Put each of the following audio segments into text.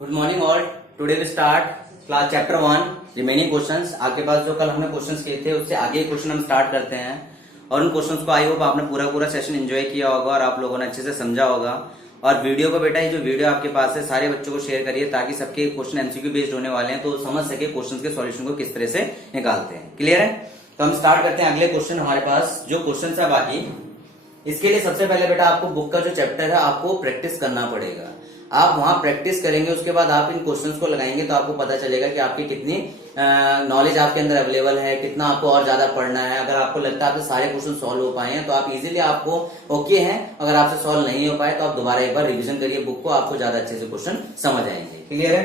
Good morning all. Today we start class chapter 1 remaining questions. आपके पास जो कल हमने क्वेश्चंस किए थे उससे आगे क्वेश्चन हम स्टार्ट करते हैं और उन क्वेश्चंस को आई होप आपने पूरा सेशन एंजॉय किया होगा और आप लोगों ने अच्छे से समझा होगा। और वीडियो को बेटा, ये जो वीडियो आपके पास है सारे बच्चों को शेयर करिए ताकि सबके क्वेश्चन एमसीक्यू बेस्ड होने वाले हैं तो समझ सके क्वेश्चन के सॉल्यूशन को किस तरह से निकालते हैं। क्लियर है? तो हम स्टार्ट करते हैं। अगले क्वेश्चन हमारे पास जो क्वेश्चन है बाकी, इसके लिए सबसे पहले बेटा आपको बुक का जो चैप्टर है आपको प्रैक्टिस करना पड़ेगा। आप वहां प्रैक्टिस करेंगे, उसके बाद आप इन क्वेश्चंस को लगाएंगे तो आपको पता चलेगा कि आपकी कितनी नॉलेज आपके अंदर अवेलेबल है, कितना आपको और ज्यादा पढ़ना है। अगर आपको लगता है आपके सारे क्वेश्चन सॉल्व हो पाए हैं तो आप इजीली आपको ओके हैं। अगर आपसे सॉल्व नहीं हो पाए तो आप दोबारा एक बार रिविजन करिए बुक को, आपको ज्यादा अच्छे से क्वेश्चन समझ आएंगे। क्लियर है?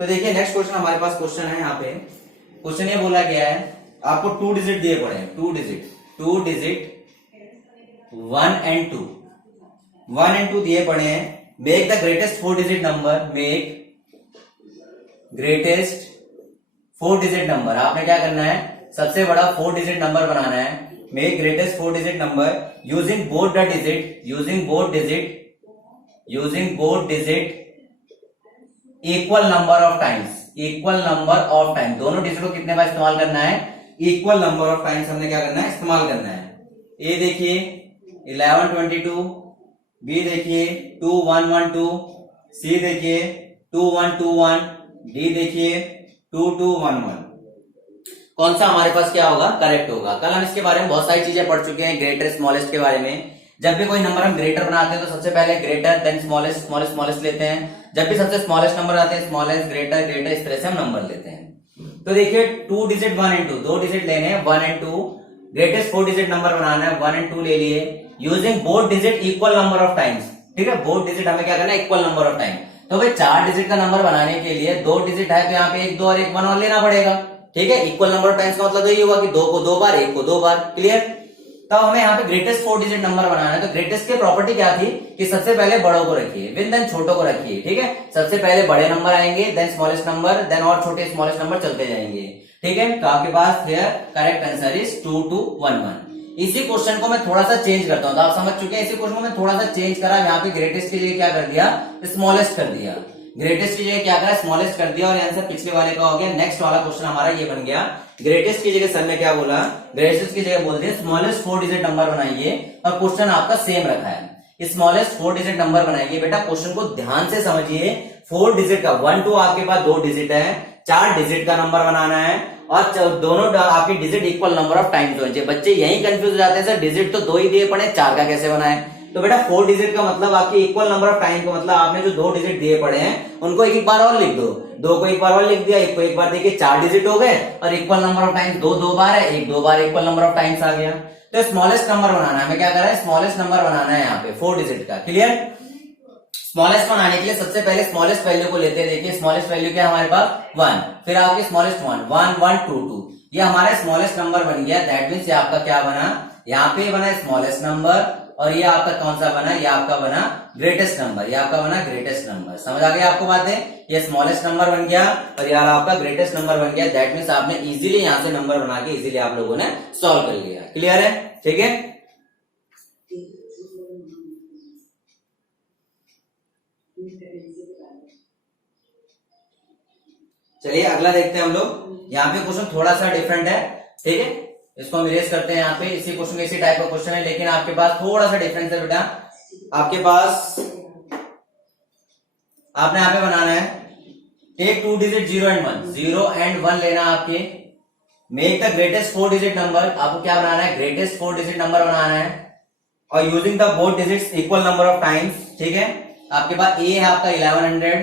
तो देखिए नेक्स्ट क्वेश्चन हमारे पास क्वेश्चन है। यहाँ पे क्वेश्चन ये बोला गया है, आपको 2 डिजिट दिए पड़े हैं। 2 डिजिट 1 and 2 1 and 2 दिए पड़े हैं। Make the greatest 4 digit number, make greatest 4 digit number. आपने क्या करना है, सबसे बड़ा 4 डिजिट नंबर बनाना है। Make greatest 4 digit number using both digit equal number of times. दोनों डिजिट को कितने बार इस्तेमाल करना है? इक्वल नंबर ऑफ टाइम्स हमने क्या करना है, इस्तेमाल करना है। ए देखिए 1122, बी देखिए 2112, सी देखिए 2121, डी देखिए 2211। कौन सा हमारे पास क्या होगा, करेक्ट होगा। कल हम इसके बारे में बहुत सारी चीजें पढ़ चुके हैं, ग्रेटर स्मॉलेस्ट के बारे में। जब भी कोई नंबर हम ग्रेटर बनाते हैं तो सबसे पहले ग्रेटर देन स्मॉलेस्ट लेते हैं। जब भी सबसे स्मॉलेस्ट नंबर आते हैं स्मॉलेस्ट ग्रेटर, इस तरह से हम नंबर लेते हैं। तो देखिए 2 डिजिट 1 and 2, 2 डिजिट लेने हैं 1 and 2। ग्रेटेस्ट 4 डिजिट नंबर बनाना है, 1 and 2 ले लिए। Using both digit equal number of times. ठीक है, बोथ डिजिट हमें क्या करना है, इक्वल नंबर ऑफ टाइम। तो भाई 4 डिजिट का नंबर बनाने के लिए 2 डिजिट है तो यहाँ पे 1 2 और 1 1 और लेना पड़ेगा। ठीक है, इक्वल नंबर ऑफ टाइम्स का मतलब यही होगा कि 2 को 2 बार, 1 को 2 बार। क्लियर? तो हमें यहाँ पे ग्रेटेस्ट 4 डिजिट नंबर बनाना है। तो ग्रेटेस्ट की प्रॉपर्टी क्या थी कि सबसे पहले बड़ों को रखिए, देन छोटों को रखिए। ठीक है, सबसे पहले बड़े नंबर आएंगे, देन स्मॉलेस्ट नंबर, देन और छोटे स्मॉलेस्ट नंबर चलते जाएंगे। ठीक है, तो आपके पास हियर करेक्ट आंसर इज 2211। इसी क्वेश्चन को मैं थोड़ा सा चेंज करता हूं, तो आप समझ चुके हैं। इसी क्वेश्चन को मैं थोड़ा सा चेंज करा, यहाँ पे ग्रेटेस्ट की जगह क्या कर दिया, स्मॉलेस्ट कर दिया। ग्रेटेस्ट की जगह क्या करा, स्मॉलेस्ट कर दिया और आंसर पिछले वाले का हो गया। नेक्स्ट वाला क्वेश्चन हमारा ये बन गया, ग्रेटेस्ट की जगह सर ने क्या बोला, ग्रेटेस्ट की जगह बोल दिया स्मॉलेस्ट 4 डिजिट नंबर बनाइए और क्वेश्चन आपका सेम रखा है। स्मॉलेस्ट 4 डिजिट नंबर बनाइए। बेटा क्वेश्चन को ध्यान से समझिए। 4 डिजिट का 1 2 आपके पास 2 डिजिट है, 4 डिजिट का नंबर बनाना है और दोनों आपके digit equal number of times होने चाहिए। बच्चे यही कंफ्यूज हो जाते हैं, सर डिजिट तो 2 ही दिए पड़े, 4 का कैसे बनाए? तो बेटा 4 डिजिट का मतलब आपके इक्वल नंबर ऑफ टाइम का मतलब आपने जो 2 डिजिट दिए पड़े हैं उनको एक बार और लिख दो। 2 को एक बार और लिख दिया, 1 को एक बार, देखिए 4 डिजिट हो गए और इक्वल नंबर ऑफ टाइम्स 2 2 बार है, 1 2 बार इक्वल नंबर ऑफ टाइम्स आ गया। तो स्मॉलेस्ट नंबर बनाना है, हमें क्या करना है, स्मॉलेस्ट नंबर बनाना है यहाँ पे 4 डिजिट का। क्लियर? स्मॉलेस्ट बनाने के लिए सबसे पहले स्मॉलेस्ट वैल्यू को लेते हैं। देखिए स्मॉलेस्ट वैल्यू क्या है हमारे पास, 1। फिर आपके स्मॉलेस्ट 1 1 1 2 2, ये हमारा स्मॉलेस्ट नंबर बन गया। दैट मीन्स ये आपका क्या बना, यहाँ पे बना स्मॉलेस्ट नंबर और ये आपका कौन सा बना, ये आपका बना ग्रेटेस्ट नंबर। ये आपका बना ग्रेटेस्ट नंबर। समझ आ गया आपको बातें? ये स्मॉलेस्ट नंबर बन गया और यार आपका ग्रेटेस्ट नंबर बन गया। दैट मीन्स आपने इजीली यहाँ से नंबर बना के इजीली आप लोगों ने सॉल्व कर लिया। क्लियर है? ठीक है, चलिए अगला देखते हैं हम लोग। यहाँ पे क्वेश्चन थोड़ा सा डिफरेंट है। ठीक है, इसको हम इरेज करते हैं। यहाँ पे इसी क्वेश्चन इसी टाइप का क्वेश्चन है लेकिन आपके पास थोड़ा सा डिफरेंस है बेटा। आपके पास आपने यहाँ पे बनाना है, टेक 2 डिजिट 0 and 1, 0 and 1 लेना आपके। Make the greatest 4 digit number, आपको क्या बनाना है, ग्रेटेस्ट 4 डिजिट नंबर बनाना है और using the both digits equal number of times. ठीक है, आपके पास ए है आपका 1100,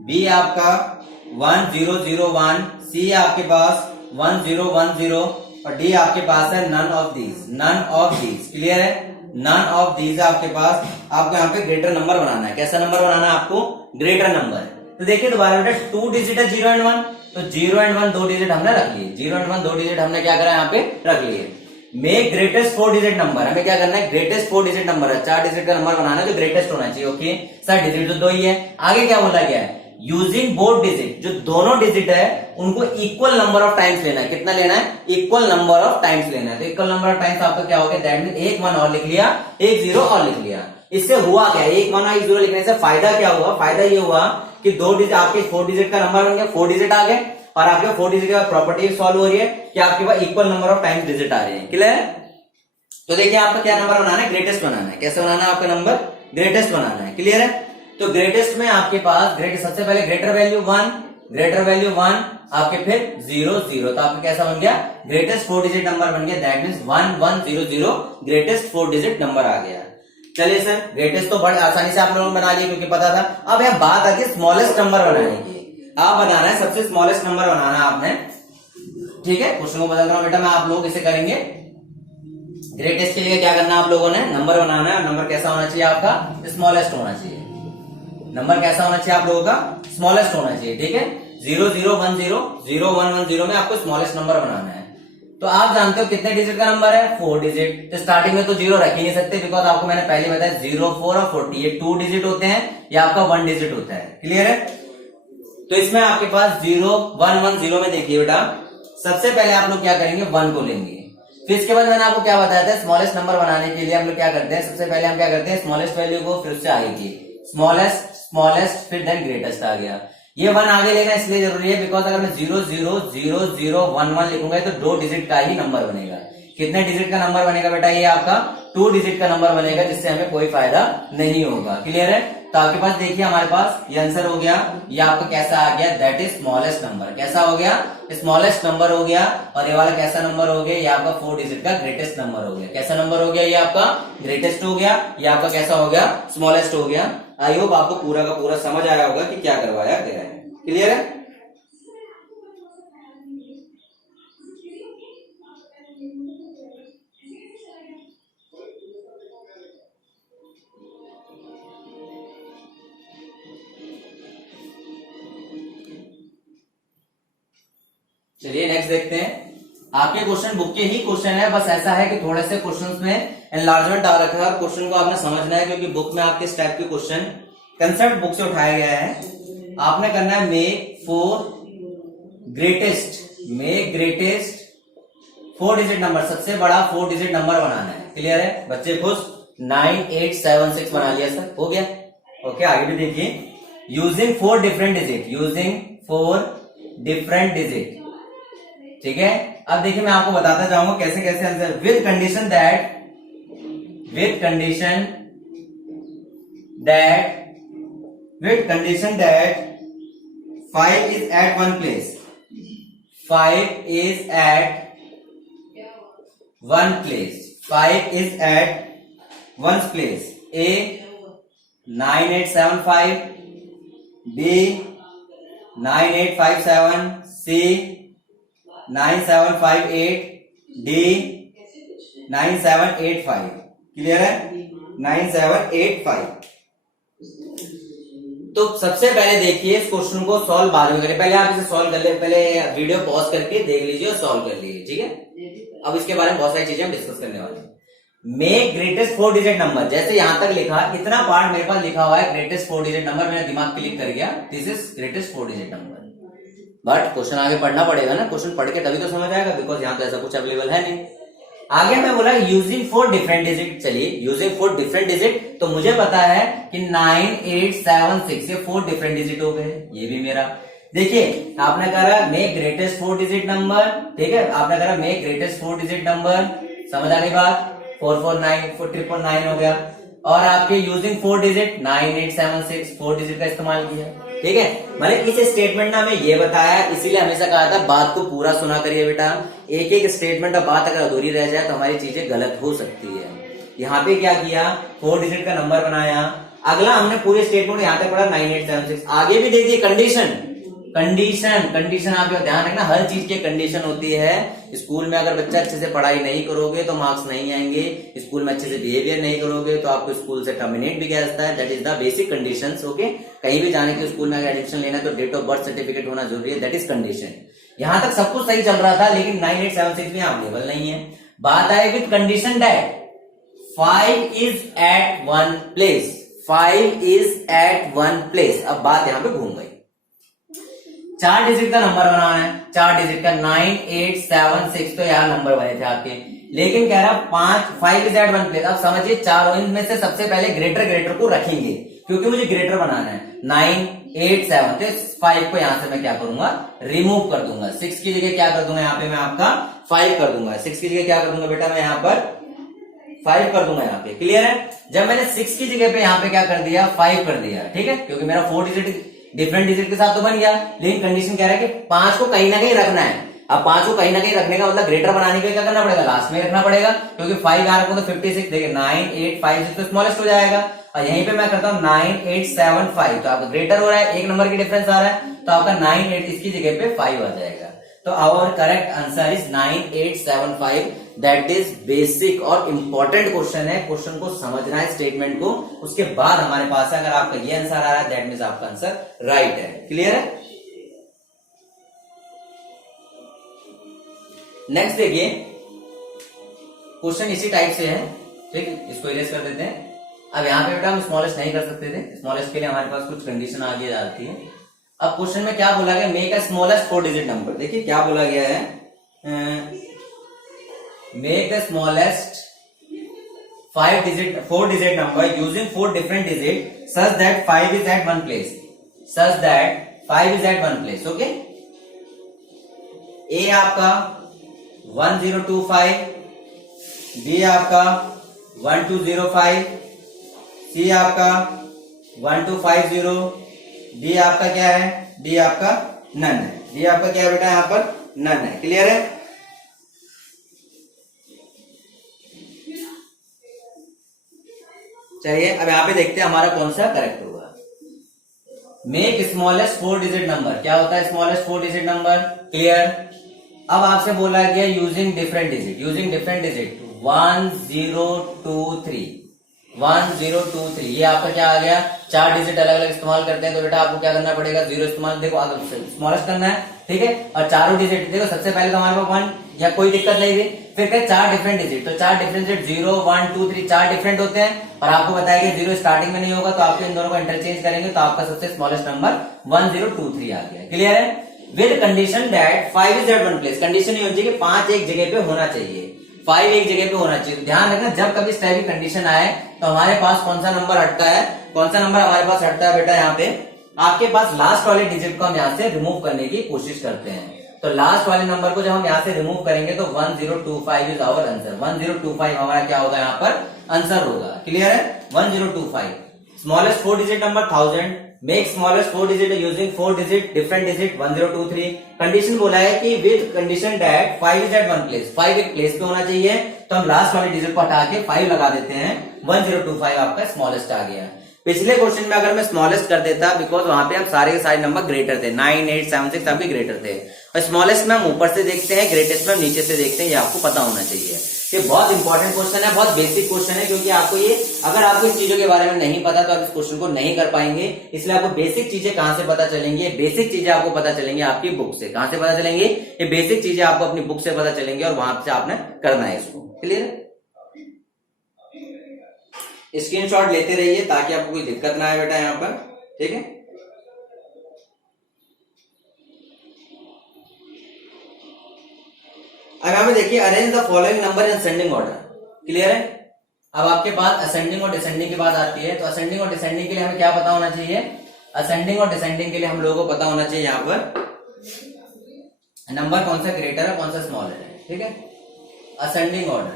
बी आपका 1001, सी आपके पास 1010 और डी आपके पास है नन ऑफ दीज। क्लियर है? नन ऑफ दीज आपके पास। आपको यहाँ पे ग्रेटर नंबर बनाना है। कैसा नंबर बनाना है आपको, ग्रेटर नंबर। तो देखिए दोबारा बेटा 2 डिजिट है 0 and 1, तो 0 and 1 2 डिजिट हमने रख लिए। 0 and 1 2 डिजिट हमने क्या करा, यहाँ पे रख लिए। मेक ग्रेटेस्ट 4 डिजिट नंबर, हमें क्या करना है, ग्रेटेस्ट 4 डिजिट नंबर है, 4 डिजिट का नंबर बनाना है जो ग्रेटेस्ट होना चाहिए। ओके सर, डिजिट तो 2 ही है। आगे क्या बोला गया है, यूजिंग बोथ डिजिट, जो दोनों डिजिट है उनको इक्वल नंबर ऑफ टाइम्स लेना है। कितना लेना है, इक्वल नंबर ऑफ टाइम्स लेना है। तो इक्वल नंबर ऑफ टाइम्स आपका क्या हो गया, दैट मीन 1 1 और लिख लिया, 1 0 और लिख लिया। इससे हुआ क्या, एक 1 और एक 0 लिखने से फायदा क्या हुआ, फायदा ये हुआ कि 2 डिजिट आपके 4 डिजिट का नंबर बन गया, 4 डिजिट आ गए, और आपके 4 डिजिट के बाद प्रॉपर्टी सॉल्व हो रही है कि आपके पास equal number of times digit आ रहे हैं। क्लियर है? तो देखिए आपका क्या नंबर बनाना है, ग्रेटेस्ट बनाना है। कैसे बनाना है, आपका नंबर ग्रेटेस्ट बनाना है। क्लियर है? तो ग्रेटेस्ट में आपके पास सबसे पहले ग्रेटर वैल्यू 1 आपके फिर 0 0, तो आपका कैसा बन गया, ग्रेटेस्ट 4 डिजिट नंबर बन गया, that means 1 1 0 0 greatest 4 digit number आ गया। चलिए सर, ग्रेटेस्ट तो बड़ी आसानी से आप लोगों ने बना लिया क्योंकि पता था। अब यह बात आती है स्मॉलेस्ट नंबर बनाने की। आप बनाना है सबसे स्मॉलेस्ट नंबर बनाना है आपने, ठीक है। क्वेश्चन को बदल रहा हूं बेटा मैं, आप लोग इसे करेंगे। ग्रेटेस्ट के लिए क्या करना है आप लोगों ने, नंबर बनाना है। नंबर कैसा होना चाहिए आपका, स्मॉलेस्ट होना चाहिए। नंबर कैसा होना चाहिए आप लोगों का, स्मॉलेस्ट होना चाहिए, ठीक है। 0 0 1 0 0 1 1 0 में आपको स्मॉलेस्ट नंबर बनाना है। तो आप जानते हो कितने डिजिट का नंबर है, 4 डिजिट। तो स्टार्टिंग में तो 0 रख ही नहीं सकते, बिकॉज आपको मैंने पहले बताया 0 4 और 40 ये 2 डिजिट होते हैं, या आपका 1 डिजिट होता है। क्लियर है? तो इसमें आपके पास 0 1 1 0 में देखिए बेटा, सबसे पहले आप लोग क्या करेंगे, 1 को लेंगे। फिर इसके बाद मैंने आपको क्या बताया था, स्मॉलेस्ट नंबर बनाने के लिए हम लोग क्या करते हैं, सबसे पहले हम क्या करते हैं, स्मॉलेस्ट वैल्यू को फिर उससे आएगी, स्मॉलेस्ट फिर देन ग्रेटेस्ट आ गया। ये 1 आगे लेना इसलिए जरूरी है बिकॉज अगर मैं 0 0 0 0 1 1 लिखूंगा तो 2 डिजिट का ही नंबर बनेगा। कितने डिजिट का नंबर बनेगा बेटा, ये आपका 2 डिजिट का नंबर बनेगा, जिससे हमें कोई फायदा नहीं होगा। क्लियर है? तो आपके पास देखिए हमारे पास ये आंसर हो गया, ये आपका कैसा आ गया, दैट इज स्मॉलेस्ट नंबर। कैसा हो गया, स्मॉलेस्ट नंबर हो गया। और ये वाला कैसा नंबर हो गया, ये आपका 4 डिजिट का ग्रेटेस्ट नंबर हो गया। कैसा नंबर हो गया, ये आपका ग्रेटेस्ट हो गया, ये आपका कैसा हो गया, स्मॉलेस्ट हो गया। आई होप आपको पूरा का पूरा समझ आया होगा कि क्या करवाया गया है। क्लियर है? चलिए नेक्स्ट देखते हैं। आपके क्वेश्चन बुक के ही क्वेश्चन है, बस ऐसा है कि थोड़े से क्वेश्चंस में एनलार्जमेंट आ रखा है और क्वेश्चन को आपने समझना है, क्योंकि बुक में आपके इस टाइप के क्वेश्चन कंसेप्ट बुक से उठाया गया है। आपने करना है मेक 4 ग्रेटेस्ट 4 डिजिट नंबर, सबसे बड़ा 4 डिजिट नंबर बनाना है। क्लियर है? बच्चे खुश, 9876 बना लिया सर, हो गया। ओके, आगे भी देखिए, यूजिंग 4 डिफरेंट डिजिट, ठीक है। अब देखिए मैं आपको बताता जाऊंगा कैसे कैसे answer, with condition that 5 is at one place, 5 is at one place, A 9875, B 9857, C 9758, D 9785। Clear है? 9785। तो सबसे पहले देखिए इस क्वेश्चन को सॉल्व बाद में करें, पहले आप इसे सॉल्व कर ले, पहले वीडियो पॉज करके देख लीजिए और सॉल्व कर लीजिए, ठीक है। अब इसके बारे में बहुत सारी चीजें हम डिस्कस करने वाले हैं। मेक ग्रेटेस्ट 4 डिजिट नंबर, जैसे यहां तक लिखा, इतना पार्ट मेरे पास लिखा हुआ है ग्रेटेस्ट 4 डिजिट नंबर, मेरा दिमाग क्लिक कर गया, this is greatest 4 digit number. But question आगे पढ़ना पड़ेगा ना, क्वेश्चन पढ़ के तभी तो समझ आएगा, बिकॉज यहाँ तो ऐसा कुछ अवेलेबल है नहीं। आगे मैं बोला यूजिंग 4 डिफरेंट डिजिट, चलिए यूजिंग 4 डिफरेंट डिजिट, तो मुझे पता है कि 9876 ये 4 डिफरेंट डिजिट हो गए, ये भी मेरा। देखिए आपने कहा मेक ग्रेटेस्ट 4 डिजिट नंबर, ठीक है, आपने कहा मेक ग्रेटेस्ट 4 डिजिट नंबर, समझ आ गई बात, 449 499 हो गया। और आपके यूजिंग 4 डिजिट 9876 4 डिजिट का इस्तेमाल किया, ठीक है। मैंने इस स्टेटमेंट में हमें ये बताया, इसीलिए हमेशा कहा था बात को पूरा सुना करिए बेटा, एक एक स्टेटमेंट और बात अगर अधूरी रह जाए तो हमारी चीजें गलत हो सकती है। यहाँ पे क्या किया, 4 डिजिट का नंबर बनाया, अगला हमने पूरे स्टेटमेंट यहाँ तक पढ़ा 9876, आगे भी दे दिए कंडीशन आप ध्यान रखना, हर चीज की कंडीशन होती है। स्कूल में अगर बच्चा अच्छे से पढ़ाई नहीं करोगे तो मार्क्स नहीं आएंगे, स्कूल में अच्छे से बिहेवियर नहीं करोगे तो आपको स्कूल से टर्मिनेट भी किया जाता है, that is the basic conditions. Okay, कहीं भी जाने के स्कूल में अगर एडमिशन लेना है तो डेट ऑफ बर्थ सर्टिफिकेट होना जरूरी है, दैट इज कंडीशन। यहां तक सब कुछ सही चल रहा था, लेकिन 9876 में अवेलेबल नहीं है। बात आए with condition that 5 is at one place, 5 is at one place। अब बात यहां पे घूम गई, 4 डिजिट का नंबर बनाना है, 4 डिजिट का 9876, तो यहाँ नंबर बने थे आपके, लेकिन कह रहा 5 इज एट 1 प्लेस। अब समझिए चारों इनमें से सबसे पहले ग्रेटर को रखेंगे, क्योंकि मुझे ग्रेटर बनाना है। 9, 8, 7 तो 5 को यहां से मैं क्या करूंगा, रिमूव कर दूंगा। 6 की जगह क्या कर दूंगा, यहाँ पे मैं आपका 5 कर दूंगा। 6 की जगह क्या कर दूंगा बेटा, मैं यहाँ पर 5 कर दूंगा। यहाँ पे क्लियर है। जब मैंने 6 की जगह पे यहाँ पे क्या कर दिया, 5 कर दिया, ठीक है, क्योंकि मेरा 4 डिजिट डिफरेंट डिजिट के साथ तो बन गया। लेकिन कंडीशन कह रहा है कि 5 को कहीं ना कहीं रखना है। अब 5 को कहीं ना कहीं रखने का मतलब ग्रेटर बनाने के लिए क्या करना पड़ेगा, लास्ट में रखना पड़ेगा, क्योंकि 5 आ रखा तो 56 देखिए 9, 8, 5 6 तो स्मॉलेस्ट हो जाएगा। और यहीं पे मैं करता हूँ 9, 8, 7, 5 तो आपका ग्रेटर हो रहा है, एक नंबर की डिफरेंस आ रहा है, तो आपका 9, 8 इसकी जगह पे 5 आ जाएगा। तो our correct answer is 9, 8, 7, 5। That is basic और इंपॉर्टेंट क्वेश्चन है। क्वेश्चन को समझना है, स्टेटमेंट को, उसके बाद हमारे पास है। अगर आपका ये आंसर आ रहा है दैट मीन्स आपका आंसर राइट है। क्लियर है। नेक्स्ट देखिए, क्वेश्चन इसी टाइप से है, ठीक है, इसको इरेज कर देते हैं। अब यहाँ पे बेटा हम स्मॉलेस्ट नहीं कर सकते थे, स्मॉलेस्ट के लिए हमारे पास कुछ कंडीशन आगे जाती है। अब क्वेश्चन में क्या बोला गया, make a smallest 4 digit number. देखिए क्या बोला गया है, make the smallest 4 digit number using 4 different digit such that 5 is at 1 place, such that 5 is at 1 place. Okay, A आपका 1025, बी आपका 1205, सी आपका 1250, डी आपका क्या है, डी आपका नन है। डी आपका क्या है बेटा, यहां पर नन है। क्लियर है। चलिए अब यहां पे देखते हैं हमारा कौन सा करेक्ट होगा। मेक स्मॉलेस्ट 4 डिजिट नंबर, क्या होता है स्मॉलेस्ट 4 डिजिट नंबर। क्लियर। अब आपसे बोला गया using different digit, using different digit 1023, 1023 ये आपका क्या आ गया, 4 डिजिट अलग अलग इस्तेमाल करते हैं, तो बेटा आपको क्या करना पड़ेगा, 0 इस्तेमाल, देखो स्मॉलेस्ट करना है, ठीक है। और चारों डिजिट देखो, सबसे पहले तो हमारे पास 1 या कोई दिक्कत नहीं थी, फिर कहे 4 डिफरेंट डिजिट, तो 4 डिफरेंट डिजिट 0, 1, 2, 3 4 डिफरेंट होते हैं। और आपको बताया कि 0 स्टार्टिंग में नहीं होगा, तो आपको इन दोनों को इंटरचेंज करेंगे, तो आपका सबसे स्मॉलेस्ट नंबर 1023 आ गया। क्लियर है। With condition that 5 is at 1 place, condition ये होनी चाहिए कि 5 एक जगह पे होना चाहिए, 5 एक जगह पे होना चाहिए। तो ध्यान रखना, जब कभी इस टाइप की कंडीशन आए तो हमारे पास कौन सा नंबर हटता है, कौन सा नंबर हमारे पास हटता है बेटा, यहाँ पे आपके पास लास्ट वाले डिजिट को हम यहाँ से रिमूव करने की कोशिश करते हैं। तो लास्ट वाले नंबर को जब हम यहाँ से रिमूव करेंगे तो 1025 इज आवर आंसर। 1025 हमारा क्या होगा, यहाँ पर आंसर होगा। क्लियर है। 1025 smallest 4 digit number 1000, make smallest 4 digit using 4 digit different digit 1023। Condition बोला है कि with condition that 5 is at 1 place, 5 एक प्लेस पे होना चाहिए, तो हम लास्ट वाले डिजिट को हटा के 5 लगा देते हैं, 1025 आपका स्मॉलेस्ट आ गया। पिछले क्वेश्चन में अगर मैं स्मॉलेस्ट कर देता, बिकॉज वहां पे हम सारे के सारे नंबर ग्रेटर थे, 9, 8, 7, 6 सबके ग्रेटर थे, और स्मॉलेस्ट में हम ऊपर से देखते हैं, ग्रेटेस्ट में हम नीचे से देखते हैं, ये आपको पता होना चाहिए। ये बहुत इंपॉर्टेंट क्वेश्चन है, बहुत बेसिक क्वेश्चन है, क्योंकि आपको ये, अगर आपको इस चीजों के बारे में नहीं पता तो आप इस क्वेश्चन को नहीं कर पाएंगे। इसलिए आपको बेसिक चीजें कहां से पता चलेंगी, बेसिक चीजें आपको पता चलेंगी आपकी बुक से। कहां से पता चलेंगे, ये बेसिक चीजें आपको अपनी बुक से पता चलेंगी, और वहां से आपने करना है इसको। क्लियर है। स्क्रीनशॉट लेते रहिए ताकि आपको कोई दिक्कत ना आए बेटा यहाँ पर, ठीक है। अब यहाँ पे देखिए, arrange the following number in ascending order. Clear है। अब आपके पास असेंडिंग और डिसेंडिंग की बात आती है, तो असेंडिंग और डिसेंडिंग के लिए हमें क्या पता होना चाहिए, असेंडिंग और डिसेंडिंग के लिए हम लोगों को पता होना चाहिए यहाँ पर नंबर कौन सा ग्रेटर है कौन सा स्मॉलर है, ठीक है। असेंडिंग ऑर्डर,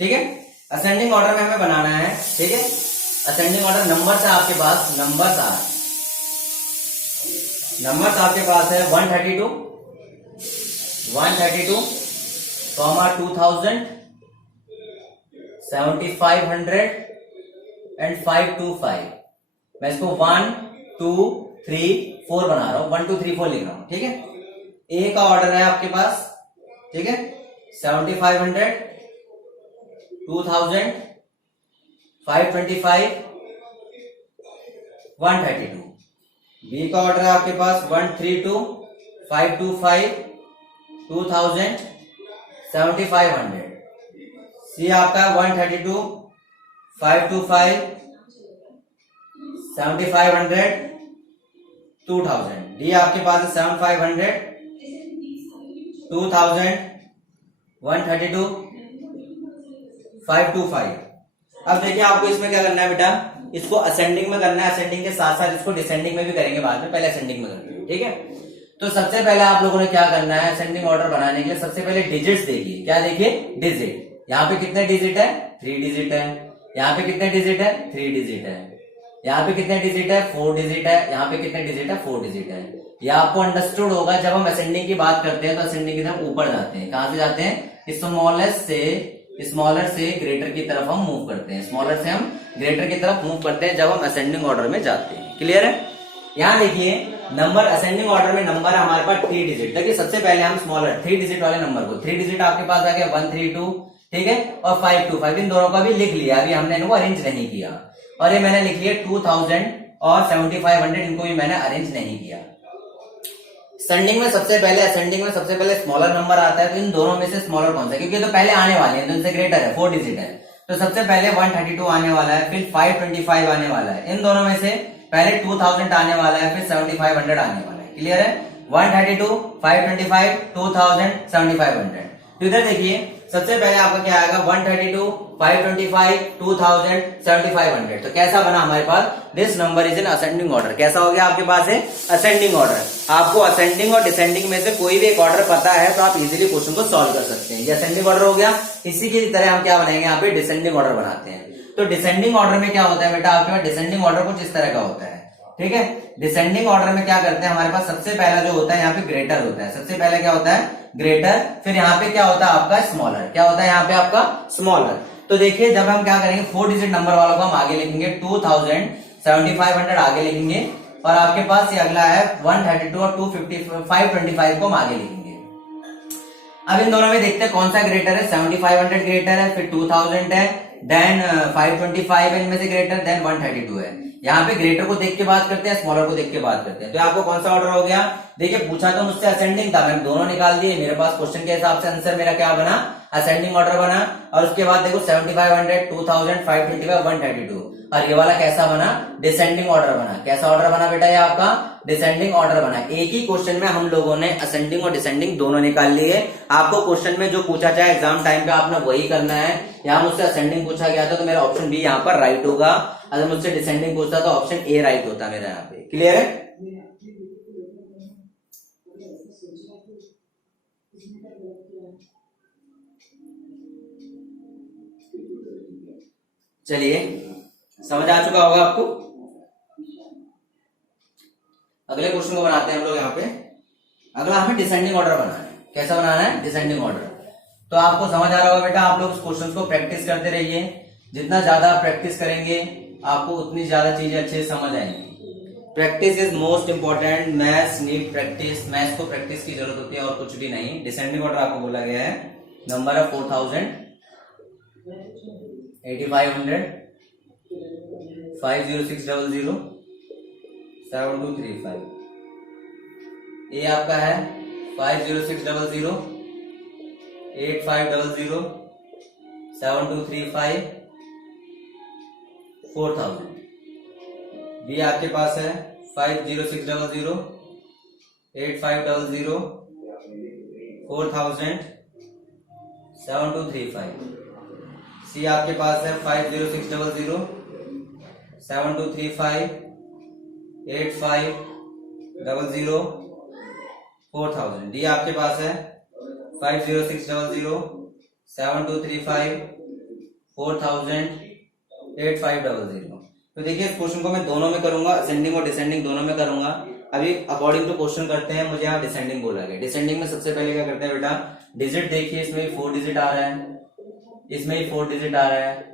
ठीक है, असेंडिंग ऑर्डर में हमें बनाना है, ठीक है। असेंडिंग ऑर्डर नंबर से आपके पास नंबर्स आपके पास है 132, 2000, 7500 एंड 525। मैं इसको 1, 2, 3, 4 बना रहा हूं, 1, 2, 3, 4 लिख रहा हूं, ठीक है। ए का ऑर्डर है आपके पास, ठीक है, 7500, 2000, 525, 132। बी का ऑर्डर है आपके पास 132, 525, 2000, 7500। सी आपका 132, 525, 7500, 2000। डी आपके पास है 7500, 2132 525। अब देखिए आपको इसमें क्या करना है बेटा, इसको असेंडिंग में करना है, असेंडिंग के साथ साथ इसको डिसेंडिंग में भी करेंगे बाद में, पहले असेंडिंग में करते हैं, ठीक है। तो सबसे पहले आप लोगों ने क्या करना है, असेंडिंग ऑर्डर बनाने के लिए सबसे पहले डिजिट्स देखिए, क्या देखिए, डिजिट। यहाँ पे कितने डिजिट है, 3 डिजिट है। यहाँ पे कितने डिजिट है, 3 डिजिट है। यहाँ पे कितने डिजिट है, 4 डिजिट है। यहाँ पे कितने डिजिट है, 4 डिजिट है। यह आपको अंडरस्टूड होगा, जब हम असेंडिंग की बात करते हैं तो असेंडिंग की तरफ ऊपर जाते हैं। कहां से जाते हैं, स्मॉलर से ग्रेटर की तरफ हम मूव करते हैं, स्मॉलर से हम ग्रेटर की तरफ मूव करते हैं जब हम असेंडिंग ऑर्डर में जाते हैं। क्लियर है। यहाँ देखिए नंबर असेंडिंग ऑर्डर में नंबर है हमारे पास 3 डिजिट। देखिए सबसे पहले हम स्मॉलर 3 डिजिट वाले नंबर को, 3 डिजिट आपके पास आ गया 132, ठीक है, और 525, इन दोनों का भी लिख लिया, अभी हमने इनको अरेंज नहीं किया। और ये मैंने लिख लिया 2000 और 7500, इनको भी मैंने अरेंज नहीं किया। असेंडिंग में सबसे पहले स्मॉलर नंबर आता है, तो इन दोनों में से स्मॉलर कौन सा है, क्योंकि तो पहले आने वाले हैं, तो इनसे ग्रेटर है, 4 डिजिट है। तो सबसे पहले 132 आने वाला है, फिर 525 आने वाला है। इन दोनों में से पहले 2000 आने वाला है, फिर 7500 आने वाला है। क्लियर है। 132, 525, 2000, 7500। तो इधर देखिए सबसे पहले आपका क्या आएगा, 132, 525, 2000, 7500। तो कैसा बना हमारे पास, this number is in ascending order. कैसा हो गया आपके पास है, असेंडिंग ऑर्डर। आपको असेंडिंग और डिसेंडिंग में से कोई भी एक ऑर्डर पता है तो आप इजीली क्वेश्चन को सॉल्व कर सकते हैं। ये असेंडिंग ऑर्डर हो गया। इसी की तरह हम क्या बनाएंगे, यहाँ पे डिसेंडिंग ऑर्डर बनाते हैं। तो डिसेंडिंग ऑर्डर में क्या होता है बेटा, आपके पास डिसेंडिंग ऑर्डर कुछ इस तरह का होता है, ठीक है। डिसेंडिंग ऑर्डर में क्या करते हैं, हमारे पास सबसे पहला जो होता है यहाँ पे ग्रेटर होता है। सबसे पहले क्या होता है, ग्रेटर, फिर यहाँ पे क्या होता है आपका स्मॉलर। क्या होता है यहाँ पे आपका स्मॉलर। तो देखिए जब हम क्या करेंगे, 4 डिजिट नंबर वालों को हम आगे लिखेंगे, 2000, 7500 आगे लिखेंगे, और आपके पास ये अगला है 132 और 525 को हम आगे लिखेंगे। अब इन दोनों में देखते हैं कौन सा ग्रेटर है, 7500 ग्रेटर है, फिर 2000 है, देन 525 इनमें से ग्रेटर, देन 132 है। यहाँ पे ग्रेटर को देख के बात करते हैं, स्मॉलर को देख के बात करते हैं। तो आपको कौन सा ऑर्डर हो गया, देखिए पूछा तो मुझसे असेंडिंग था, मैंने दोनों निकाल दिए। मेरे पास क्वेश्चन के हिसाब से आंसर मेरा क्या बना, असेंडिंग ऑर्डर बना। और उसके बाद देखो 7500, 2000, 525, 132, और ये वाला कैसा बना, डिसेंडिंग ऑर्डर बना। कैसा ऑर्डर बना बेटा, ये आपका डिसेंडिंग ऑर्डर बना। एक ही क्वेश्चन में हम लोगों ने असेंडिंग और डिसेंडिंग दोनों निकाल लिए। आपको क्वेश्चन में जो पूछा जाए एग्जाम टाइम पे आपने वही करना है। यहाँ मुझसे असेंडिंग पूछा गया था तो मेरा ऑप्शन बी यहाँ पर राइट होगा। अगर मुझसे डिसेंडिंग पूछता तो ऑप्शन ए राइट होता मेरा यहाँ पे। क्लियर है। चलिए समझ आ चुका होगा आपको। अगले क्वेश्चन को बनाते हैं हम लोग। यहाँ पे अगला हमें डिसेंडिंग ऑर्डर बनाना है। कैसा बनाना है, डिसेंडिंग ऑर्डर। तो आपको समझ आ रहा होगा बेटा, आप लोग क्वेश्चन को प्रैक्टिस करते रहिए। जितना ज्यादा प्रैक्टिस करेंगे आपको उतनी ज्यादा चीजें अच्छे से समझ आएंगी। Practice is most important. Maths need practice. Maths को प्रैक्टिस की जरूरत होती है और कुछ भी नहीं। डिसेंडिंग ऑर्डर आपको बोला गया है, नंबर है 4000, 8500, 50600, 7235। ये आपका है 50600, 8500, 7235, 4000। बी आपके पास है 50600, 8500, 4000, 7235। सी आपके पास है 50600, 7235, 8500, 4000। डी आपके पास है 50600, 7235, 4000, 8500। तो देखिए इस क्वेश्चन को मैं दोनों में करूंगा, असेंडिंग और डिसेंडिंग दोनों में करूंगा। अभी अकॉर्डिंग टू क्वेश्चन करते हैं। मुझे यहाँ डिसेंडिंग बोला गया। डिसेंडिंग में सबसे पहले क्या करते हैं बेटा, डिजिट देखिए, इसमें 4 डिजिट आ रहा है, इसमें ही 4 डिजिट आ रहा है,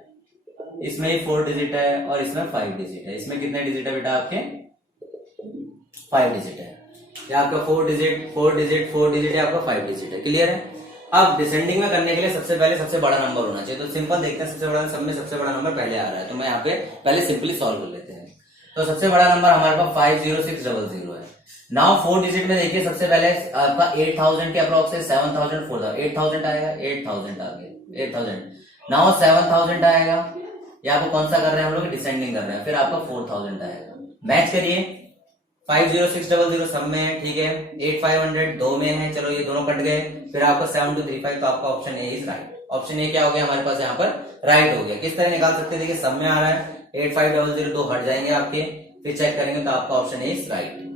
इसमें ही 4 डिजिट है, और इसमें 5 डिजिट है। इसमें कितने डिजिट है बेटा, आपके 5 डिजिट है। ये आपका 4 डिजिट, 4 डिजिट, 4 डिजिट है, आपका 5 डिजिट है। क्लियर है। अब डिसेंडिंग में करने के लिए सबसे पहले सबसे बड़ा नंबर होना चाहिए। तो सिंपल देखते हैं, सबसे बड़ा, सब में सबसे बड़ा नंबर पहले आ रहा है, तो मैं यहाँ पे पहले सिंपली सॉल्व कर लेते हैं। तो सबसे बड़ा नंबर हमारे पास 50600 है। नाउ 4 डिजिट में देखिए, सबसे पहले आपका 8000 के अप्रॉक्स है, 7000, 4000, 8000 आएगा, 8000 आ गया, 8000। नाउ 7000 आएगा। ये आपको कौन सा कर रहे हैं हम लोग, डिसेंडिंग कर रहे हैं। फिर आपका 4000 आएगा। मैच करिए, 50600 सब में है, ठीक है। 8500 दो में है, चलो ये दोनों कट गए। फिर आपका 7235, तो आपका option A is right. Option A क्या हो गया हमारे पास यहाँ पर राइट हो गया। किस तरह निकाल सकते हैं, देखिए सब में आ रहा है 8500 दो हट जाएंगे आपके, फिर चेक करेंगे तो आपका ऑप्शन ए इज राइट।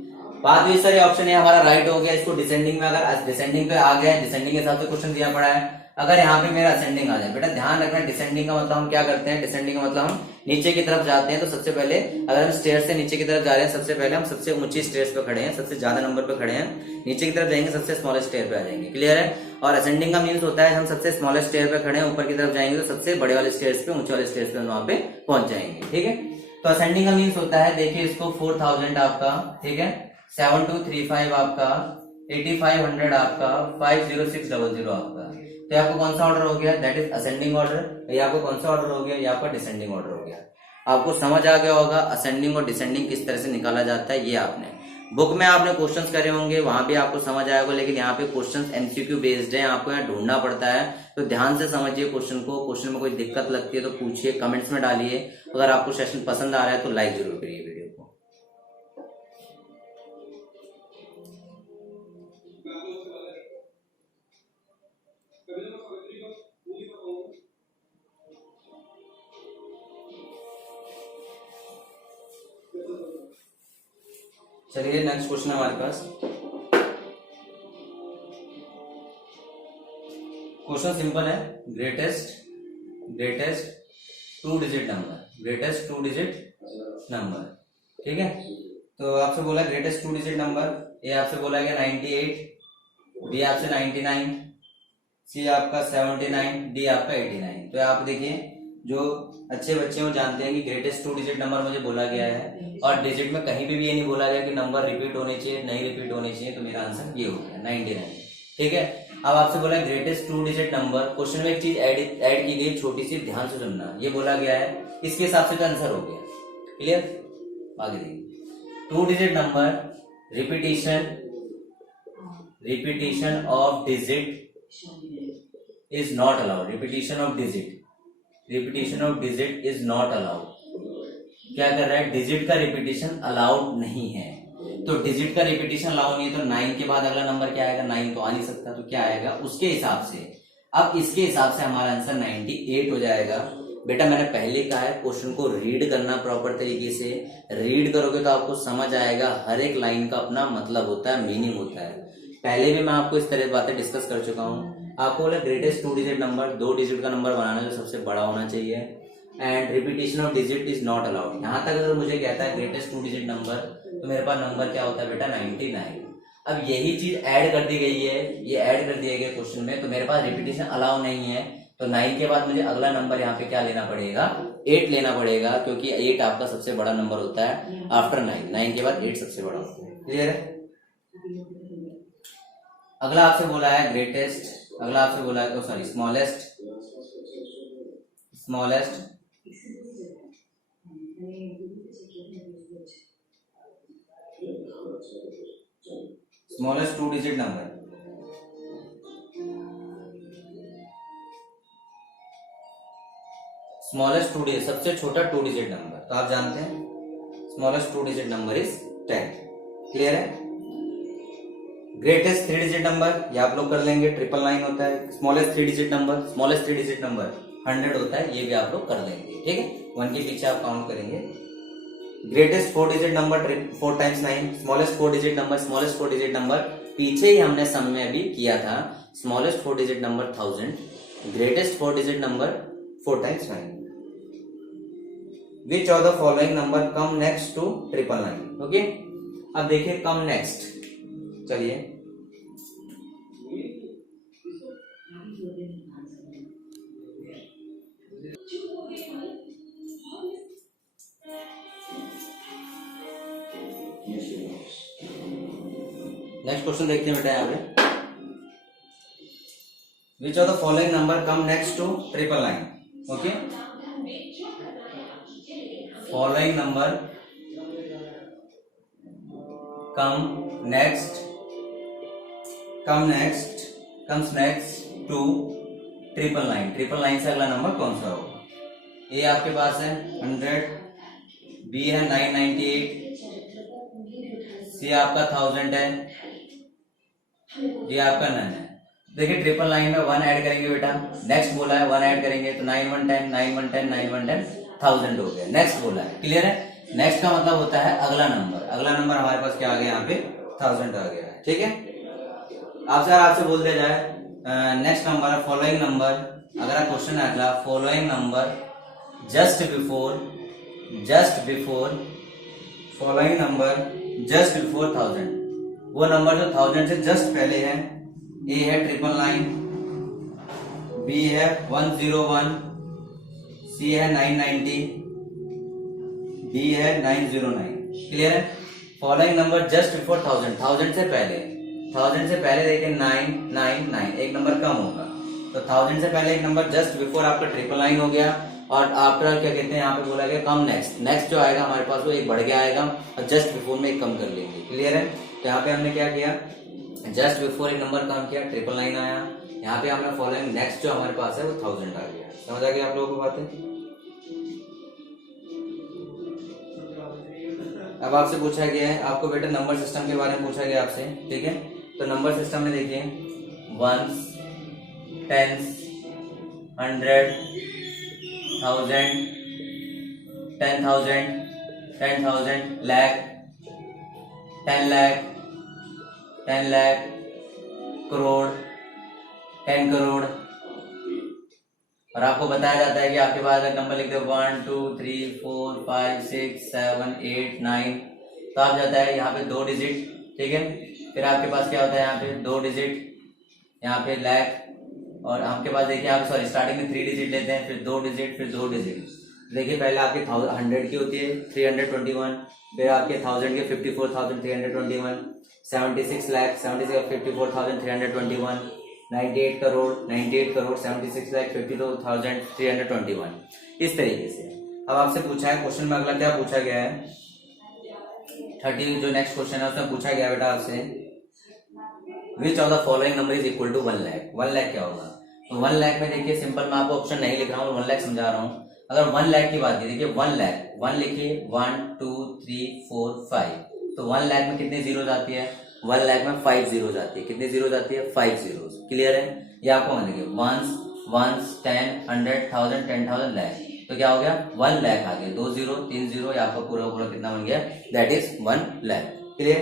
बात हुई सर ऑप्शन ए हमारा राइट हो गया, इसको डिसेंडिंग में, अगर डिसेंडिंग पे आ गया, डिसेंडिंग के हिसाब से क्वेश्चन दिया पड़ा है। अगर यहाँ पे मेरा असेंडिंग आ जाए, बेटा ध्यान रखना डिसेंडिंग का मतलब हम क्या करते हैं, डिसेंडिंग का मतलब हम नीचे की तरफ जाते हैं। तो सबसे पहले अगर हम स्टेयर से नीचे की तरफ जा रहे हैं, सबसे पहले हम सबसे ऊंची स्टेयर्स पे खड़े हैं, सबसे ज्यादा नंबर पे खड़े हैं, नीचे की तरफ जाएंगे सबसे स्मॉलेस्ट स्टेयर पे आ जाएंगे, क्लियर है। और असेंडिंग का मीन्स होता है हम सबसे स्मॉलेस्ट स्टेयर पे खड़े हैं, ऊपर की तरफ जाएंगे तो सबसे बड़े वाले स्टेयर्स पे, ऊंचे वाले स्टेयर्स पे वहां पे पहुंच जाएंगे, ठीक है। तो असेंडिंग का मीन्स होता है, देखिए इसको 4000 आपका, ठीक है, 7235 आपका, 8500 आपका, 50600 आपका। तो आपको कौन सा ऑर्डर हो गया, दैट इज असेंडिंग ऑर्डर। ये आपको कौन सा ऑर्डर हो गया, ये आपका डिसेंडिंग ऑर्डर हो गया। आपको समझ आ गया होगा असेंडिंग और डिसेंडिंग किस तरह से निकाला जाता है। ये आपने बुक में आपने क्वेश्चंस करे होंगे, वहां भी आपको समझ आएगा, लेकिन यहाँ पे क्वेश्चंस एमसीक्यू बेस्ड है, आपको यहाँ ढूंढना पड़ता है। तो ध्यान से समझिए क्वेश्चन को, क्वेश्चन में कोई दिक्कत लगती है तो पूछिए, कमेंट्स में डालिए। अगर आपको सेशन पसंद आ रहा है तो लाइक जरूर करिए वीडियो को। चलिए नेक्स्ट क्वेश्चन है हमारे पास। क्वेश्चन सिंपल है, greatest 2 digit number, greatest 2 digit number, ठीक है। तो आपसे बोला ग्रेटेस्ट 2 डिजिट नंबर, ए आपसे बोला गया 98, बी आपसे 99, सी आपका 79, डी आपका 89। तो आप देखिए जो अच्छे बच्चे वो जानते हैं कि ग्रेटेस्ट 2 डिजिट नंबर मुझे बोला गया है, और डिजिट में कहीं भी ये नहीं बोला गया कि नंबर रिपीट होने चाहिए, नहीं रिपीट होने चाहिए। तो मेरा आंसर ये हो गया 99, ठीक है। अब आपसे बोला ग्रेटेस्ट 2 डिजिट नंबर, क्वेश्चन में एक चीज ऐड की गई छोटी सी, ध्यान से सुनना। ये बोला गया है, इसके हिसाब से तो आंसर हो गया, क्लियर। आगे देखिए 2 digit number, repetition of digit is not allowed, repetition of digit is not allowed. क्या कर रहा है, डिजिट का रिपीटिशन अलाउड नहीं है। तो डिजिट का रिपीटिशन अलाउड नहीं है, तो 9 के बाद अगला नंबर क्या आएगा, 9 तो आ नहीं सकता, तो क्या आएगा उसके हिसाब से। अब इसके हिसाब से हमारा आंसर 98 हो जाएगा। बेटा मैंने पहले कहा है क्वेश्चन को रीड करना प्रॉपर तरीके से, रीड करोगे तो आपको समझ आएगा, हर एक लाइन का अपना मतलब होता है, मीनिंग होता है। पहले भी मैं आपको इस तरह बातें डिस्कस कर चुका हूँ। आपको बोला ग्रेटेस्ट 2 डिजिट नंबर, 2 डिजिट का नंबर बनाना जो सबसे बड़ा होना चाहिए, and repetition of digit is not allowed. यहाँ तक अगर मुझे कहता है ग्रेटेस्ट 2 डिजिट नंबर, तो मेरे पास नंबर क्या होता है बेटा 99। अब यही चीज ऐड कर दी गई है, ये ऐड कर दिया गया क्वेश्चन में, तो मेरे पास रिपीटिशन अलाउ नहीं है। तो 9 के बाद मुझे अगला नंबर यहाँ पे क्या लेना पड़ेगा, 8 लेना पड़ेगा, क्योंकि 8 आपका सबसे बड़ा नंबर होता है आफ्टर 9 के बाद 8 सबसे बड़ा होता है, क्लियर है। अगला आपसे बोला है ग्रेटेस्ट, अगला आपसे बोला है sorry smallest smallest 2 digit number, smallest 2 digit, सबसे छोटा 2 डिजिट नंबर। तो आप जानते हैं smallest 2 digit number is 10, clear है। ग्रेटेस्ट 3 डिजिट नंबर, ये आप लोग कर लेंगे, 999 होता है। स्मॉलेस्ट 3 डिजिट नंबर 100 होता है, ये भी आप लोग कर लेंगे, ठीक है। 1 के पीछे आप काउंट करेंगे। Greatest 4 digit number 4 times 9, smallest 4 digit number पीछे ही हमने सम में अभी किया था, smallest 4 digit number 1000, greatest 4 digit number 4 times 9। Which of the following number come next to 999, okay. अब देखिए कम नेक्स्ट, चलिए नेक्स्ट क्वेश्चन देखते हैं बेटा यहाँ पे। Which of the following number come next to 999, okay. Following number comes next to 999 से अगला नंबर कौन सा होगा। ए आपके पास है 100, बी है 998, सी आपका 1000 है, ये आपका नन है। देखिए 999 में 1 ऐड करेंगे बेटा, नेक्स्ट बोला है 1 ऐड करेंगे तो 9 1 10, 9 1 10, 9 1 10, 1000 हो गया। नेक्स्ट बोला है, क्लियर है। नेक्स्ट का मतलब होता है अगला नंबर, अगला नंबर हमारे पास क्या आ गया, यहाँ पे 1000 आ गया, ठीक है। आप सर आपसे बोल दिया जाए नेक्स्ट नंबर फॉलोइंग नंबर, अगर आप क्वेश्चन है अगला following number just before following number just before 1000, वो नंबर जो 1000 से जस्ट पहले है। ए है 999, बी है 101, सी है 990, डी है 909, क्लियर है। फॉलोइंग नंबर जस्ट बिफोर 1000, 1000 से पहले देखिए 999, एक नंबर कम होगा, तो 1000 से पहले एक नंबर जस्ट बिफोर आपका 999 हो गया, और आफ्टर क्या कहते हैं यहाँ पे बोला गया कम नेक्स्ट जो आएगा हमारे पास वो एक बढ़ के आएगा, और जस्ट बिफोर में एक कम कर लेंगे, क्लियर है। तो यहाँ पे हमने क्या किया, जस्ट बिफोर एक नंबर कम किया, 999 आया, यहाँ पे हमने फॉलोइंग नेक्स्ट जो हमारे पास है वो 1000 आ गया। समझ आ गया आप लोगों को बातें। अब आपसे पूछा गया है, आपको बेटा नंबर सिस्टम के बारे में पूछा गया आपसे, ठीक है। तो नंबर सिस्टम में देखिए 1s, 10s, 100, 1000, 10,000, 10,000, लाख, 10 लाख, 10 लाख, करोड़, 10 करोड़। और आपको बताया जाता है कि आपके पास अगर नंबर लिख दो 1 2 3 4 5 6 7 8 9, तो आप जाता है यहाँ पे 2 डिजिट, ठीक है। फिर आपके पास क्या होता है यहाँ पे 2 डिजिट, यहाँ पे लाख, और आपके पास देखिए आप सॉरी स्टार्टिंग में 3 डिजिट लेते हैं, फिर 2 डिजिट, फिर 2 डिजिट। देखिए पहले आपके 100 की होती है 321, फिर आपके 1000 के 54,321, 76 लाख 76 54,321, 98 करोड़ 76 लाख 52,321, इस तरीके से। अब आपसे पूछा है क्वेश्चन में अगला क्या पूछा गया है, 30 जो नेक्स्ट क्वेश्चन है उसमें पूछा गया बेटा आपसे which of the following number is equal to 1 lakh. 1 lakh क्या होगा, तो 1 लाख में देखिए सिंपल, मैं आपको ऑप्शन नहीं लिख रहा हूँ, 1 लाख समझा रहा हूँ। अगर 1 लाख की बात की, देखिए 1 लाख 1 लिखिए 1 2 3 4 5, तो 1 लाख में कितनी जीरो आती है, 1 लाख में 5 जीरो आती है, कितनी जीरो आती है 5 जीरो, क्लियर है। ये आपको मान लीजिए 1 10 100 1000 10,000 लाख, तो क्या हो गया 1 लाख आ गया, 2 जीरो 3 जीरो, ये आपका पूरा पूरा कितना बन गया, दैट इज 1 लाख, क्लियर।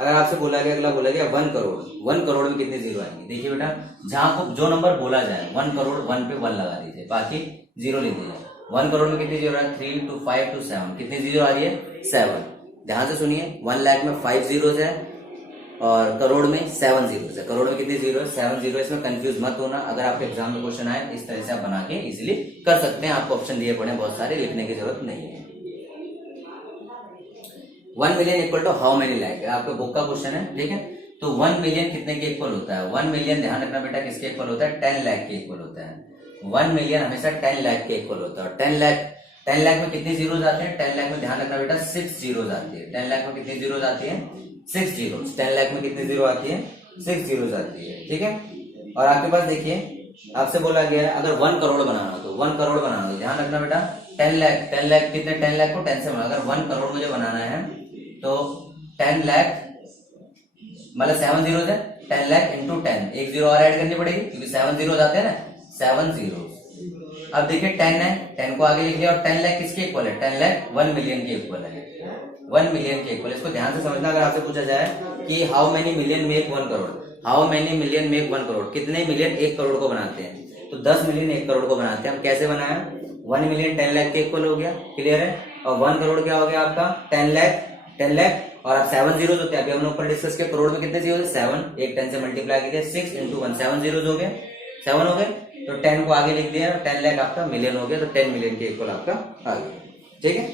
अगर आपसे बोला गया अगला बोला गया 1 करोड़, 1 करोड़ में कितने जीरो आएंगे, देखिए बेटा जहां आपको जो नंबर बोला जाए 1 करोड़ 1 पे 1 लगा दीजिए, बाकी जीरो लिख दीजिए। 1 करोड़ में कितनी जीरो है, 3 to 5 to 7, कितनी जीरो आ रही है 7। ध्यान से सुनिए 1 लाख में 5 जीरो है और करोड़ में 7 जीरो है, करोड़ में कितनी जीरो है 7 जीरो, इसमें कंफ्यूज मत होना। अगर आपके एग्जाम में क्वेश्चन आए इस तरह से आप बना के इजिली कर सकते हैं, आपको ऑप्शन दिए पड़े बहुत सारे, लिखने की जरूरत नहीं है। 1 million equal to how many lakh, आपका बुक का क्वेश्चन है, ठीक है। तो 1 मिलियन कितने के इक्वल होता है, 1 मिलियन ध्यान रखना बेटा किसके इक्वल होता है, 10 लाख के इक्वल होता है। 1 मिलियन हमेशा 10 लाख के इक्वल होता है। 10 लाख में कितनी जीरोज आते हैं, 10 लाख में ध्यान रखना बेटा 6 जीरोज आती है। 10 लाख में कितनी जीरोज आती है, 6 जीरोज। 10 लाख में कितनी जीरो आती है, 6 जीरोज आती है, ठीक है। और आपके पास देखिए आपसे बोला गया है अगर 1 करोड़ बनाना हो तो 1 करोड़ बनाना हो, ध्यान रखना बेटा 10 लाख कितने, 10 लाख को 10 से बना, अगर 1 करोड़ मुझे बनाना है तो 10 लाख मतलब 7 जीरो है, 10 लाख इंटू 10, एक जीरो और ऐड करनी पड़ेगी क्योंकि 7 जीरो आते हैं ना, 7 जीरो। अब देखिए 10 है, 10 को आगे लिख लिया, और 10 लाख किसके इक्वल है, 10 लाख 1 मिलियन के इक्वल है, 1 मिलियन के इक्वल। इसको ध्यान से समझना, अगर आपसे पूछा जाए कि how many million make 1 crore, how many million make 1 crore, कितने मिलियन 1 करोड़ को बनाते हैं, तो 10 मिलियन 1 करोड़ को बनाते हैं। हम कैसे बनाया, 1 मिलियन 10 लाख के इक्वल हो गया, क्लियर है। और 1 करोड़ क्या हो गया आपका 10 लाख, और आप 7 जीरो होते हैं, अभी हमने ऊपर डिस्कस किया, करोड़ में कितने जीरो, 7, एक 10 से मल्टीप्लाई कीजिए, 6 इंटू 1, 7 जीरो हो गए, 7 हो गए, तो 10 को आगे लिख दिया, 10 लाख आपका मिलियन हो गया, तो 10 मिलियन के इक्वल आपका आ गया, ठीक है।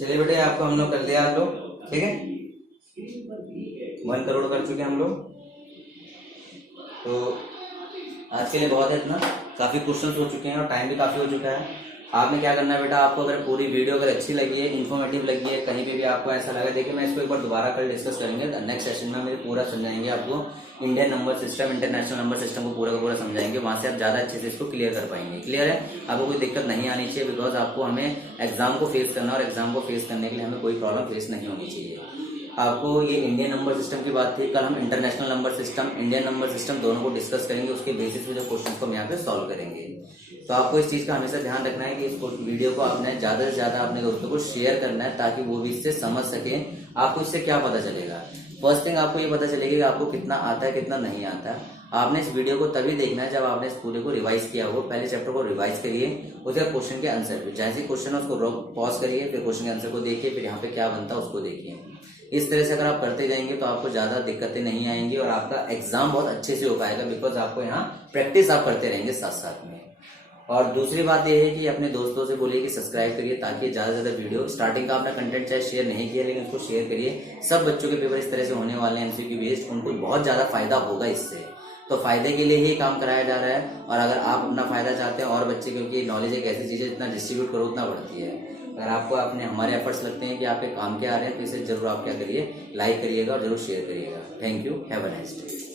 चलिए बेटे आपको हम लोग कर दिया आप लोग, ठीक है। 1 करोड़ कर चुके हम लोग, तो आज के लिए बहुत है इतना, काफी क्वेश्चंस हो चुके हैं और टाइम भी काफी हो चुका है। आपने क्या करना है बेटा, आपको अगर पूरी वीडियो अगर अच्छी लगी है, इन्फॉर्मेटिव लगी है, कहीं पे भी आपको ऐसा लगा, देखिए मैं इसको एक बार दोबारा कल डिस्कस करेंगे नेक्स्ट सेशन में, मेरे पूरा समझाएंगे आपको Indian number system, international number system को पूरा का पूरा समझाएंगे, वहां से आप ज्यादा अच्छे से इसको क्लियर कर पाएंगे। क्लियर है, आपको कोई दिक्कत नहीं आनी चाहिए, बिकॉज आपको हमें एग्जाम को फेस करना और एग्जाम को फेस करने के लिए हमें कोई प्रॉब्लम फेस नहीं होनी चाहिए। आपको ये इंडियन नंबर सिस्टम की बात थी, कल हम international number system, Indian number system दोनों को डिस्कस करेंगे, उसके बेसिस पे जो क्वेश्चन को हम यहाँ पे सॉल्व करेंगे। तो आपको इस चीज का हमेशा ध्यान रखना है कि इस वीडियो को आपने ज्यादा से ज्यादा अपने दोस्तों को शेयर करना है, ताकि वो भी इससे समझ सके। आपको इससे क्या पता चलेगा, फर्स्ट थिंग आपको ये पता चलेगा कि आपको कितना आता है कितना नहीं आता है। आपने इस वीडियो को तभी देखना है जब आपने इस पूरे को रिवाइज किया हो। पहले चैप्टर को रिवाइज करिए, उसके बाद क्वेश्चन के आंसर पे, जैसे क्वेश्चन है उसको पॉज करिए, फिर क्वेश्चन के आंसर को देखिए, फिर यहाँ पे क्या बनता है उसको देखिए। इस तरह से अगर आप करते जाएंगे तो आपको ज्यादा दिक्कतें नहीं आएंगी और आपका एग्जाम बहुत अच्छे से हो पाएगा, बिकॉज आपको यहाँ प्रैक्टिस आप करते रहेंगे साथ साथ में। और दूसरी बात यह है कि अपने दोस्तों से बोलिए कि सब्सक्राइब करिए, ताकि ज्यादा से ज्यादा वीडियो, स्टार्टिंग का आपने कंटेंट चाहे शेयर नहीं किया लेकिन उसको शेयर करिए। सब बच्चों के पेपर इस तरह से होने वाले हैं एमसीक्यू बेस्ड, उनको बहुत ज्यादा फायदा होगा इससे, तो फायदे के लिए ही काम कराया जा रहा है। और अगर आप अपना फायदा चाहते हैं और बच्चे, क्योंकि नॉलेज एक ऐसी चीज है जितना डिस्ट्रीब्यूट करो उतना बढ़ती है। अगर आपको अपने हमारे एफर्ट्स लगते हैं कि आपके काम के आ रहे हैं तो इसे जरूर आप क्या करिए, लाइक करिएगा और जरूर शेयर करिएगा। Thank you, have a nice day.